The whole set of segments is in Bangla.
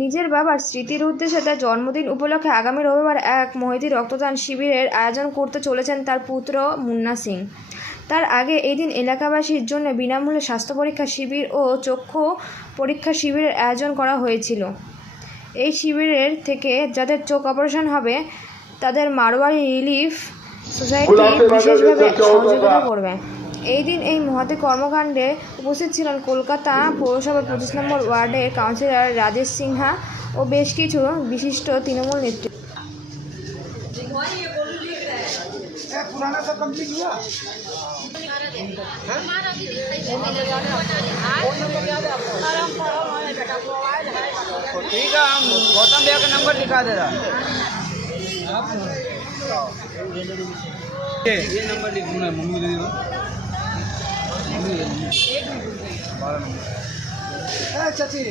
নিজের বাবার স্মৃতির উদ্দেশ্যে তার জন্মদিন উপলক্ষে আগামী রবিবার এক মহিতি রক্তদান শিবিরের আয়োজন করতে চলেছেন তার পুত্র মুন্না সিং। তার আগে এই দিন এলাকাবাসীর জন্য বিনামূল্যে স্বাস্থ্য পরীক্ষা শিবির ও চক্ষু পরীক্ষা শিবিরের আয়োজন করা হয়েছিল। এই শিবিরের থেকে যাদের চোখ অপারেশন হবে তাদের মারোয়ারি রিলিফ সোসাইটি বিশেষভাবে সহযোগিতা করবে। এই দিন এই মহতি কর্মকাণ্ডে উপস্থিত ছিলেন কলকাতা পৌরসভার পঁচিশ নম্বর ওয়ার্ডের কাউন্সিলর রাজেশ সিনহা ও বেশ কিছু বিশিষ্ট তৃণমূল নেতৃত্ব पुराना सब कंप्लीट हुआ तो ठीक है हम गौतम भैया का नंबर लिखा दे रहा ये ये नंबर लिख दूंगा मम्मी को दे दो হ্যাঁ চাচি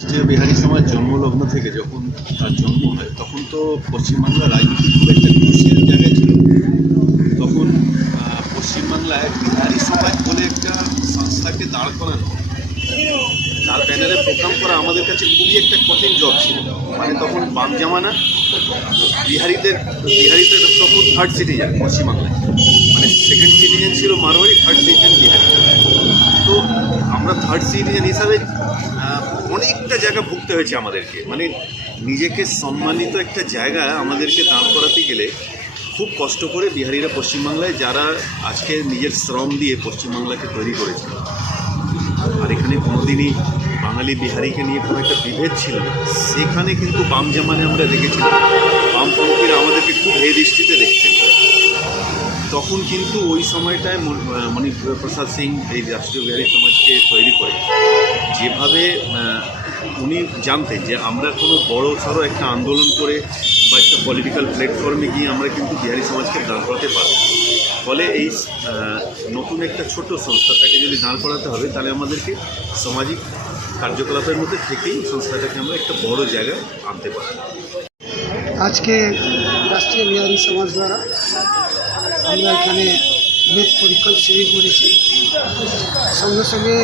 যে বিহারি সমাজ জন্মলগ্ন থেকে যখন তার জন্ম হয়, তখন তো পশ্চিমবাংলা রাজনীতি খুব একটা ক্রুশিয়াল জায়গায় ছিল তখন পশ্চিমবাংলায় বিহারি সমাজ বলে একটা সংস্থাকে দাঁড় করানো তার ব্যানারে প্রোগ্রাম করা আমাদের কাছে খুবই একটা কঠিন জব ছিল। মানে তখন বাম জামানা, বিহারিদের বিহারিদের তখন থার্ড সিটিজেন পশ্চিমবাংলায়। মানে সেকেন্ড সিটিজেন ছিল মারোয়ারি থার্ড সিটিজেন বিহারি। তো আমরা থার্ড সিটিজেন হিসাবে অনেকটা জায়গা ভুগতে হয়েছে আমাদেরকে। মানে নিজেকে সম্মানিত একটা জায়গা আমাদেরকে দাঁড় করাতে গেলে খুব কষ্ট করে বিহারিরা পশ্চিমবাংলায় যারা আজকে নিজের শ্রম দিয়ে পশ্চিমবাংলাকে তৈরি করেছে আর এখানে কোনোদিনই বাঙালি বিহারিকে নিয়ে কোনো একটা বিভেদ ছিল না। সেখানে কিন্তু বাম জামানে আমরা দেখেছিলাম বামপন্থীরা আমাদেরকে খুব হে দৃষ্টিতে দেখছেন তখন কিন্তু ওই সময়টায় মণিপুর প্রসাদ সিং এই রাষ্ট্রীয় বিহারী সমাজকে তৈরি করে। যেভাবে উনি জানতেন যে আমরা কোনো বড় সড়ো একটা আন্দোলন করে বা একটা পলিটিক্যাল প্ল্যাটফর্মে গিয়ে আমরা কিন্তু বিহারী সমাজকে দাঁড় করাতে পারব। ফলে এই নতুন একটা ছোট সংস্থাটাকে যদি দাঁড় করাতে হবে, তাহলে আমাদেরকে সামাজিক কার্যকলাপের মধ্যে থেকেই সংস্থাটাকে আমরা একটা বড় জায়গায় আনতে পারি আজকে রাষ্ট্রীয় বিহারী সমাজ দ্বারা আমরা এখানে মেদ পরীক্ষণ শিবির করেছি। সঙ্গে সঙ্গে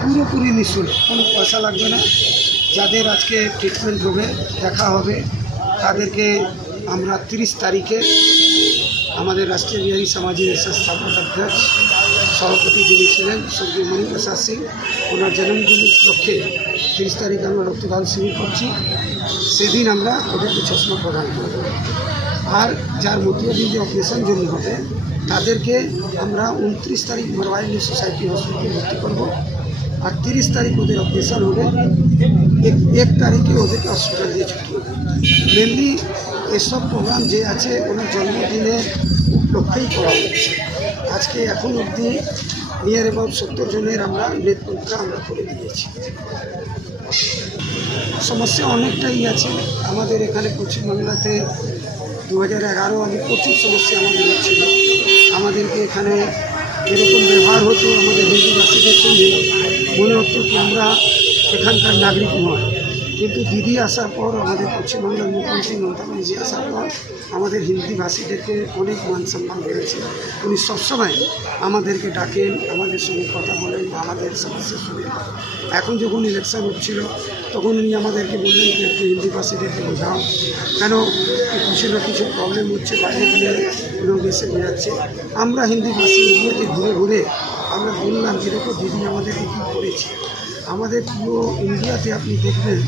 পুরোপুরি নিঃশুল্ক কোনো পয়সা লাগবে না। যাদের আজকে ট্রিটমেন্ট হবে দেখা হবে, তাদেরকে আমরা তিরিশ তারিখে আমাদের রাষ্ট্রীয় বিহারী সমাজের সংস্থাপক অধ্যক্ষ সভাপতি যিনি ছিলেন স্বর্গীয় মণিপ্রসাদ সিং, ওনার জন্মদিন লক্ষ্যে তিরিশ তারিখে আমরা রক্তদান শিবির করছি। সেদিন আমরা ওদেরকে চশমা প্রদান করব। আর যার মধ্যদিন যে অপারেশন জন্য হবে, তাদেরকে আমরা উনত্রিশ তারিখ মারওয়াইলি সোসাইটি হসপিটালে ভর্তি করব। আর তিরিশ তারিখ ওদের অপারেশন হবে, এক এক তারিখে ওদেরকে হসপিটাল দিয়ে ছুটি মেনলি এসব প্রোগ্রাম যে আছে ওনার জন্মদিনে উপলক্ষেই করা হচ্ছে। আজকে এখন অবধি নিয়ার অ্যাবাউট সত্তর জনের আমরা পরীক্ষা আমরা করে দিয়েছি। সমস্যা অনেকটাই আছে। আমাদের এখানে পশ্চিমবাংলাতে দু হাজার এগারো আগে প্রচুর সমস্যা আমাদের হচ্ছিল। আমাদেরকে এখানে এরকম ব্যবহার হতো আমাদের হিন্দুবাসীদের সঙ্গে। মনে হতো কি আমরা এখানকার নাগরিক নয়। কিন্তু দিদি আসার পর, আমাদের পশ্চিমবাংলার মুখ্যমন্ত্রী মমতা ব্যানার্জি আসার পর, আমাদের হিন্দি ভাষীদেরকে অনেক মান সম্মান বেড়েছে উনি সবসময় আমাদেরকে ডাকেন, আমাদের সঙ্গে কথা বলেন, আমাদের সমস্যা শুনেন এখন যখন ইলেকশন হচ্ছিল, তখন উনি আমাদেরকে বললেন যে, একটু হিন্দি ভাষীদেরকে বোঝাও। কেন? কিছু না কিছু প্রবলেম হচ্ছে, বাইরে গিয়ে লোক এসে বোঝাচ্ছে। আমরা হিন্দি ভাষী ঘুরে ঘুরে আমরা বললাম যেরকম দিদি আমাদেরকে কী করেছে? আমাদের পুরো ইন্ডিয়াতে আপনি দেখবেন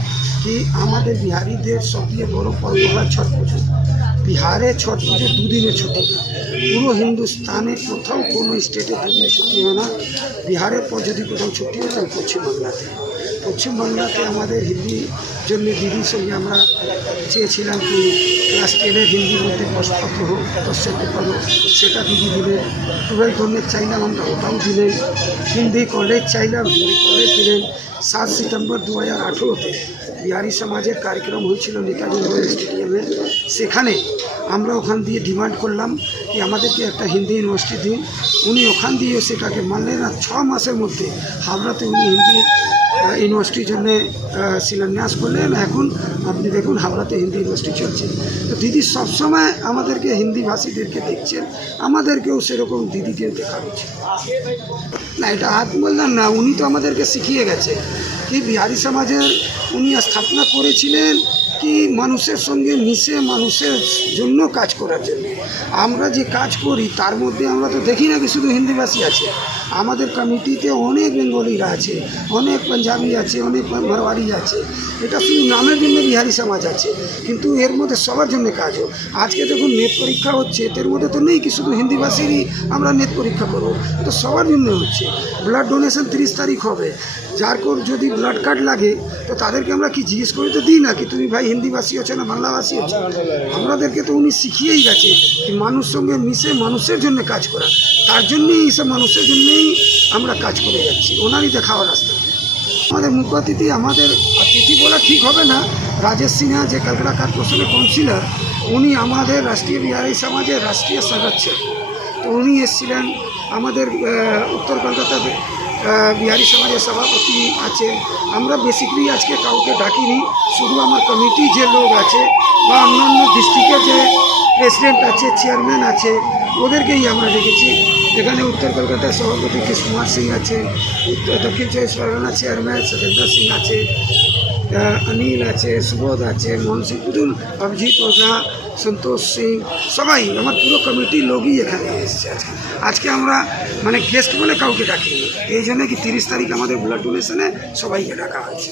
কি আমাদের বিহারিদের সবচেয়ে বড় পর্ব হয় ছট পুজো। বিহারে ছট পুজো দুদিনে ছুটি। পুরো হিন্দুস্তানে কোথাও কোনো স্টেটে দুদিনে ছুটি হয় না। বিহারের পর যদি কোথাও ছুটি হয় তাহলে পশ্চিমবাংলাতে। পশ্চিমবাংলাতে আমাদের হিন্দি জন্য দিদির সঙ্গে আমরা চেয়েছিলাম কি ক্লাস টেনের হিন্দির মধ্যে প্রশ্নপত্র হোক কোশ্চেন পেপার সেটা দিদি দিলেন টুয়েলভ ধরনের চাইলাম আমরা ওটাও দিলেন হিন্দি কলেজ চাইলাম কলেজ দিলেন সাত সিতম্বর দু হাজার আঠেরোতে বিহারি সমাজের কার্যক্রম হয়েছিল নেতাজি রোড স্টেডিয়ামে। সেখানে আমরা ওখান দিয়ে ডিমান্ড করলাম কি আমাদেরকে একটা হিন্দি ইউনিভার্সিটি দিন। উনি ওখান দিয়ে সেটাকে মানলেন আর ছ মাসের মধ্যে হাওড়াতে উনি হিন্দি ইউনিভার্সিটির জন্য শিলান্যাস করলেন। এখন আপনি দেখুন হাওড়াতে হিন্দি ইউনিভার্সিটি চলছে। তো দিদি সবসময় আমাদেরকে হিন্দি ভাষীদেরকে দেখছেন, আমাদেরকেও সেরকম দিদিকেও দেখা হচ্ছে। না, এটা হাত বললাম না, উনি তো আমাদেরকে শিখিয়ে গেছে। কি বিহারি সমাজের উনি স্থাপনা করেছিলেন। কি মানুষের সঙ্গে মিশে মানুষের জন্য কাজ করার জন্য? আমরা যে কাজ করি, তার মধ্যে আমরা তো দেখি না কি শুধু হিন্দিভাষী আছে। আমাদের কমিটিতে অনেক বেঙ্গলিরা আছে, অনেক পাঞ্জাবি আছে, অনেক মারওয়ারি আছে। এটা শুধু নামের জন্য বিহারি সমাজ আছে, কিন্তু এর মধ্যে সবার জন্য কাজ হোক। আজকে দেখুন, নেট পরীক্ষা হচ্ছে, এর মধ্যে তো নেই কি শুধু হিন্দিভাষীরই আমরা নেট পরীক্ষা করব? তো সবার জন্য হচ্ছে। ব্লাড ডোনেশন তিরিশ তারিখ হবে। যার কোর যদি ব্লাড কার্ড লাগে, তো তাদেরকে আমরা কি জিজ্ঞেস করে তো দিই না কি, তুমি ভাই হিন্দিভাষী হচ্ছে না বাংলাভাষী হচ্ছে? আমাদেরকে তো উনি শিখিয়েই গেছে যে মানুষ সঙ্গে মিশে মানুষের জন্য কাজ করা। তার জন্যই এইসব মানুষের জন্যই আমরা কাজ করে যাচ্ছি। ওনারই দেখাওয়া রাস্তা। আমাদের মুখ্য অতিথি আমাদের অতিথি বলা ঠিক হবে না। রাজেশ সিনহা যে কালকাটা কর্পোরেশনের কাউন্সিলর উনি আমাদের রাষ্ট্রীয় বিহারি সমাজের রাষ্ট্রীয় সদস্য। তো উনি এসেছিলেন আমাদের উত্তর কলকাতাতে। আহ, বিহারি সমাজের সভাপতি আছে আমরা বেসিকলি আজকে কাউকে ডাকিনি, শুধু আমার কমিটি যে লোক আছে বা অন্যান্য ডিস্ট্রিক্টের যে প্রেসিডেন্ট আছে চেয়ারম্যান আছে, ওদেরকেই আমরা ডেকেছি। এখানে উত্তর কলকাতার সভাপতি কৃষ্ণ কুমার সিং আছে দক্ষিণ চব্বিশ পরগনা চেয়ারম্যান সতেন্দ্র সিং আছে অনিল আছে, সুবোধ আছে, মোহন সিং পুতুল অভিজিৎ ওঝা, সন্তোষ সিং, সবাই আমার পুরো কমিটির লোকই এখানে এসেছে আজকে। আজকে আমরা মানে গেস্ট বলে কাউকে ডাকিনি। এই জন্য কি তিরিশ তারিখ আমাদের ব্লাড ডোনেশনে সবাইকে ডাকা হয়েছে।